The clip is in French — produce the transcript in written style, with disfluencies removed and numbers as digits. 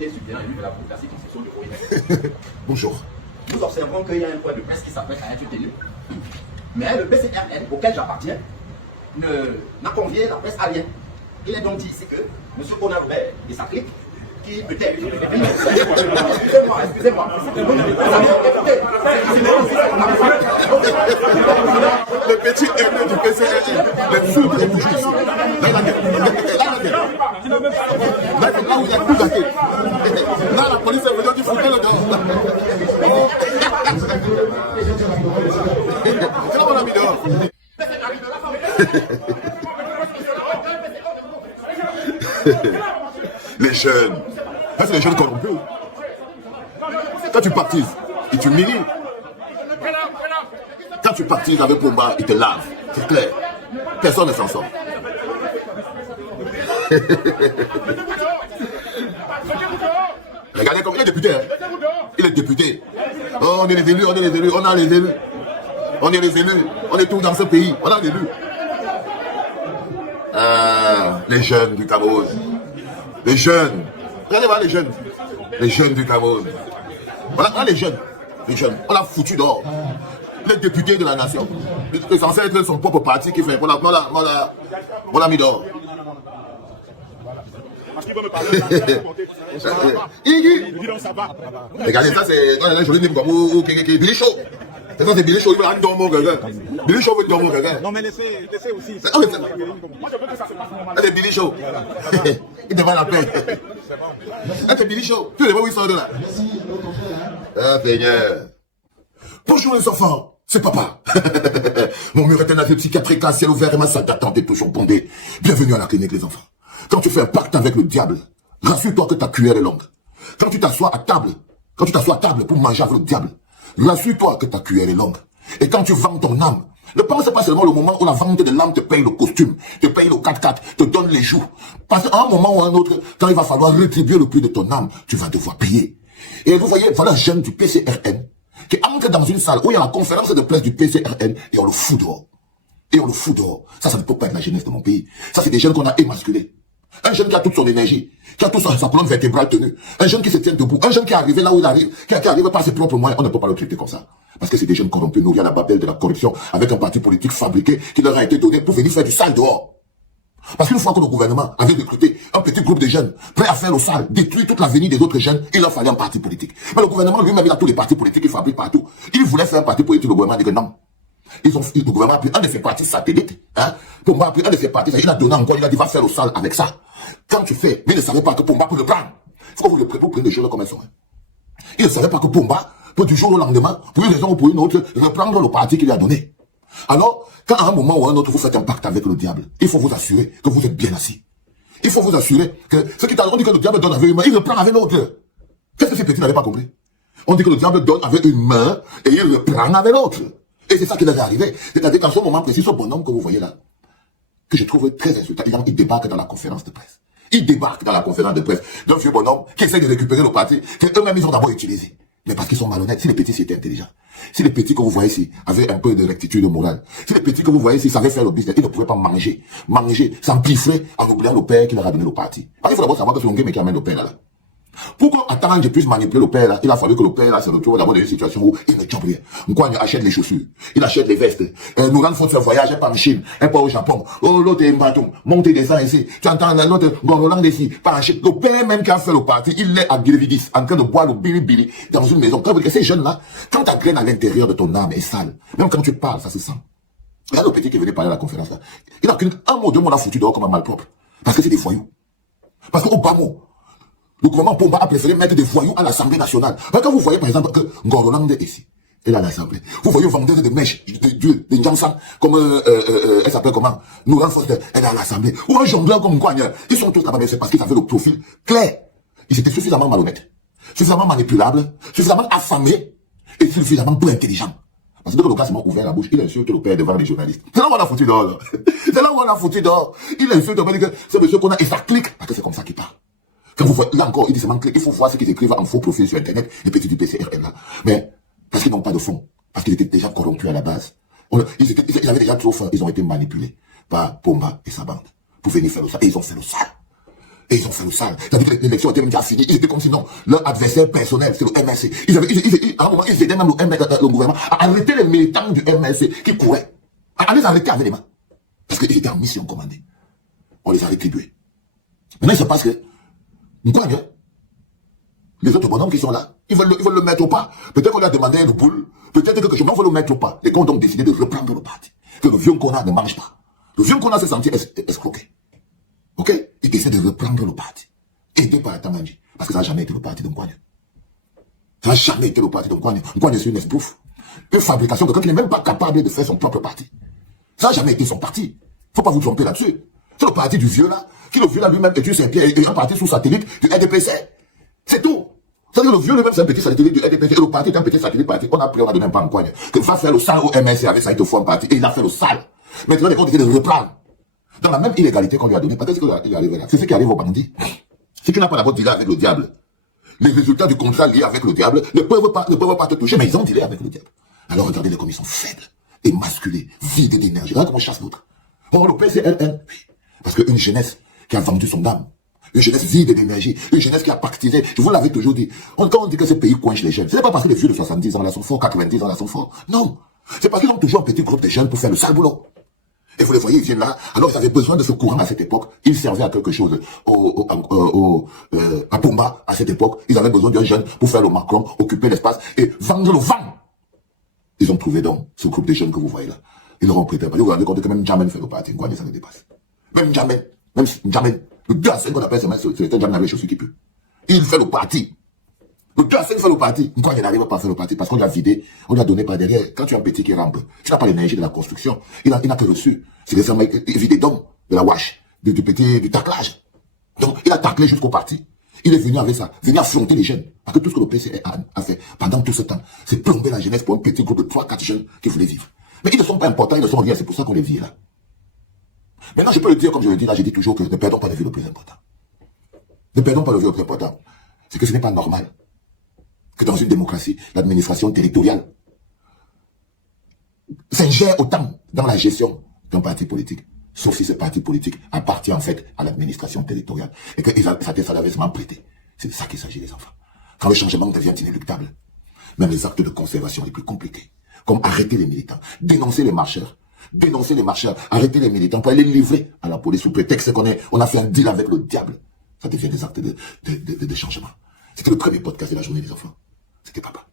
député suppléant élu de la Cour de la circonscription de Oïmé. Bonjour. Nous observons qu'il y a un point de presse qui s'apprête à être tenu. Mais le PCRN, auquel j'appartiens, n'a convié la presse à rien. Il est donc dit ici que M. Bonal Robert et sa clique, qui peut-être... Excusez-moi. Le petit RN du PCRN, le fou de justice. Là où il y a tout gâté. Là, la police est venue dire faut le dehors. C'est là qu'on a mis dehors. Les jeunes. Ça, c'est les jeunes corrompus. Quand tu partises, ils te humilient. Quand tu partises avec Pomba, ils te lavent. C'est clair. Personne ne s'en sort. Regardez comme il est député. Hein? Il est député. Oh, on est les élus, on est les élus, on a les élus. On est les élus. On est tous dans ce pays. On a les élus. Les jeunes du Cameroun. Les jeunes. Regardez-moi les jeunes. Les jeunes du Cameroun. Voilà les jeunes. Les jeunes. On l'a foutu dehors. Les députés de la nation. C'est censé être son propre parti qui fait. On l'a mis dehors. Regardez ça, c'est Billy Show. C'est Billy Show, il veut un dormir quelqu'un. Billy Show veut dormir quelqu'un. Non mais laissez aussi. C'est Billy Show. Il devrait la paix. C'est Billy Show. Tu les vois où ils sont de là. Ah Seigneur. Bonjour les enfants, c'est papa. Mon mur est un asile psychiatrique à ciel ouvert et ma salle d'attente est toujours bondée. Bienvenue à la clinique les enfants. Quand tu fais un pacte avec le diable, rassure-toi que ta cuillère est longue. Quand tu t'assois à table pour manger avec le diable, rassure-toi que ta cuillère est longue. Et quand tu vends ton âme, ne pense pas seulement le moment où la vente de l'âme te paye le costume, te paye le 4x4, te donne les joues. Parce qu'à un moment ou à un autre, quand il va falloir rétribuer le prix de ton âme, tu vas devoir payer. Et vous voyez, voilà un jeune du PCRN qui entre dans une salle où il y a la conférence de presse du PCRN et on le fout dehors. Et on le fout dehors. Ça ne peut pas être la jeunesse de mon pays. Ça, c'est des jeunes qu'on a émasculés. Un jeune qui a toute son énergie, qui a toute sa colonne vertébrale tenue. Un jeune qui se tient debout. Un jeune qui est arrivé là où il arrive, qui arrive par ses propres moyens. On ne peut pas le traiter comme ça. Parce que c'est des jeunes corrompus, nourris à la babelle de la corruption, avec un parti politique fabriqué qui leur a été donné pour venir faire du sale dehors. Parce qu'une fois que le gouvernement avait recruté un petit groupe de jeunes prêts à faire le sale, détruire toute l'avenir des autres jeunes, il leur fallait un parti politique. Mais le gouvernement lui-même, il a tous les partis politiques qu'il fabrique partout. Il voulait faire un parti politique, le gouvernement a dit que non. Le gouvernement a pris un de ses partis satellites, Pomba a pris un de ses partis, il a donné encore, il a dit va faire le sale avec ça. Quand tu fais, mais il ne savait pas que Pomba peut le prendre. Il faut que vous preniez les choses comme elles sont. Il ne savait pas que Pomba peut du jour au lendemain, pour une raison ou pour une autre, reprendre le parti qu'il lui a donné. Alors, quand à un moment ou à un autre vous faites un pacte avec le diable, il faut vous assurer que vous êtes bien assis. Il faut vous assurer que ce qui on dit que le diable donne avec une main, il reprend avec l'autre. Qu'est-ce que ces petits n'avaient pas compris? On dit que le diable donne avec une main et il reprend avec l'autre. Et c'est ça qui devait arriver. C'est-à-dire qu'en ce moment précis, ce bonhomme que vous voyez là, que je trouve très insultant, il débarque dans la conférence de presse. Il débarque dans la conférence de presse d'un vieux bonhomme qui essaie de récupérer le parti qu'eux-mêmes ils ont d'abord utilisé. Mais parce qu'ils sont malhonnêtes. Si les petits étaient intelligents, si les petits que vous voyez ici avaient un peu de rectitude morale, si les petits que vous voyez ici savaient faire le business, ils ne pouvaient pas manger, s'empiffrer en oubliant le père qui leur a donné le parti. Parce qu'il faut d'abord savoir que c'est un game qui amène le père là. Pour qu'Attarange puisse manipuler le père là, il a fallu que le père là se retrouve d'abord dans une situation où il ne joue rien. Nkwan achète les chaussures, il achète les vestes. Nouran faut faire voyage, pas en Chine, pas au Japon. Oh, l'autre est Mbaton, montez descend ici. Tu entends l'autre, Gorolang ici, pas en Chine. Le père même qui a fait le parti, il est à Guilvidis, en train de boire le bili dans une maison. Quand ces jeunes là, quand ta graine à l'intérieur de ton âme est sale, même quand tu parles, ça se sent. Regarde le petit qui venait parler à la conférence là. Il a qu'un mot, deux mots, l'a foutu dehors comme un malpropre. Parce que c'est des voyous. Parce qu'au bas mot, le gouvernement Pomba a préféré mettre des voyous à l'Assemblée nationale. Quand vous voyez par exemple que Ngorolang est ici, elle est à l'Assemblée. Vous voyez vendeuse de mèches, de Njansan, comme, elle s'appelle comment? Nouran Foster, elle est à l'Assemblée. Ou un jongleur comme Nkwan, ils sont tous capables, c'est parce qu'ils avaient le profil clair. Ils étaient suffisamment malhonnêtes, suffisamment manipulables, suffisamment affamés, et suffisamment peu intelligents. Parce que dès que le gars s'est ouvert la bouche, il insulte le père devant les journalistes. C'est là où on a foutu dehors, C'est là où on a foutu dehors. Il insulte, on dit que c'est monsieur qu'on a, et ça clique, parce que c'est comme ça qu'il parle. Quand vous voyez, là encore, il dit seulement clique, il faut voir ce qu'ils écrivent en faux profil sur Internet, les petits du PCRN là. Mais, parce qu'ils n'ont pas de fond, parce qu'ils étaient déjà corrompus à la base. Ils avaient déjà trop faim, ils ont été manipulés par Pomba et sa bande pour venir faire le sale. Et ils ont fait le sale. Et ils ont fait le sale. C'est-à-dire que l'élection était même déjà finie. Ils étaient comme sinon, leur adversaire personnel, c'est le MLC. À un moment, ils aidaient même le gouvernement à arrêter les militants du MLC qui couraient. À les arrêter avec les mains. Parce qu'ils étaient en mission commandée. On les a rétribués. Maintenant, il se passe que, les autres bonhommes qui sont là, ils veulent le mettre au pas. Peut-être qu'on lui a demandé le boule. Peut-être que je m'en veux le mettre au pas. Et qu'on a donc décidé de reprendre le parti. Que le vieux Nkona ne mange pas. Le vieux Nkona s'est senti escroqué. Ok? Il essaie de reprendre le parti. Aidé par Tamanji. Parce que ça n'a jamais été le parti de Nkwane. Ça n'a jamais été le parti de Nkwane. Nkwane, c'est une esbrouffe. Une fabrication de quelqu'un qui n'est même pas capable de faire son propre parti. Ça n'a jamais été son parti. Faut pas vous tromper là-dessus. C'est le parti du vieux là, qui le vieux là lui-même est Saint-Pierre et un parti sous satellite du RDPC. C'est tout. C'est-à-dire que le vieux lui-même c'est un petit satellite du RDPC et le parti est un petit satellite parti. On a donné un pas en coin. Que va faire le sale au MSC avec ça, il te faut un parti. Et il a fait le sale. Maintenant, les comptes étaient de reprendre. Dans la même illégalité qu'on lui a donnée. Parce que qu'est-ce qu'il arrive là? C'est ce qui arrive aux bandits. Si tu n'as pas d'abord dealé avec le diable, les résultats du contrat liés avec le diable ne peuvent pas te toucher, mais ils ont dealé avec le diable. Alors regardez les commissions faibles, émasculées, vides d'énergie. Regarde comment on chasse l'autre. Oh, le PCLN, oui. Parce qu'une jeunesse qui a vendu son âme, une jeunesse vide d'énergie, une jeunesse qui a pactisé, je vous l'avais toujours dit, quand on dit que ce pays coince les jeunes, ce n'est pas parce que les vieux de 70 ans là sont forts, 90 ans là sont forts. Non. C'est parce qu'ils ont toujours un petit groupe de jeunes pour faire le sale boulot. Et vous les voyez, ils viennent là. Alors ils avaient besoin de ce courant à cette époque. Ils servaient à quelque chose à Pumba à cette époque. Ils avaient besoin d'un jeune pour faire le Macron, occuper l'espace et vendre le vent. Ils ont trouvé donc ce groupe de jeunes que vous voyez là. Ils leur ont prêté. Vous vous rendez compte que même Jamen fait le parti. Quoi, ça ne dépasse. Même Jamen, le 2 à 5 qu'on appelle c'est un Jamen avec chaussures qui pue. Il fait le parti. Le 2 à 5 fait le parti. Pourquoi il n'arrive pas à faire le parti? Parce qu'on lui a vidé, on lui a donné par derrière. Quand tu as un petit qui rampe, tu n'as pas l'énergie de la construction. Il n'a que reçu. C'est récemment vidé d'hommes, de la wash, du taclage. Donc, il a taclé jusqu'au parti. Il est venu avec ça, venu affronter les jeunes. Parce que tout ce que le PC a fait pendant tout ce temps, c'est plomber la jeunesse pour un petit groupe de 3-4 jeunes qui voulaient vivre. Mais ils ne sont pas importants, ils ne sont rien, c'est pour ça qu'on les vit là. Maintenant, je peux le dire comme je le dis là, je dis toujours que ne perdons pas de vue le plus important. Ne perdons pas de vue le plus important. C'est que ce n'est pas normal que dans une démocratie, l'administration territoriale s'ingère autant dans la gestion d'un parti politique. Sauf si ce parti politique appartient en fait à l'administration territoriale. Et que ça devait se prêter. C'est de ça qu'il s'agit les enfants. Quand le changement devient inéluctable, même les actes de conservation les plus compliqués, comme arrêter les militants, dénoncer les marcheurs, arrêter les militants pour aller les livrer à la police sous prétexte qu'on a fait un deal avec le diable, ça devient des actes de changement. C'était le premier podcast de la journée des enfants. C'était papa.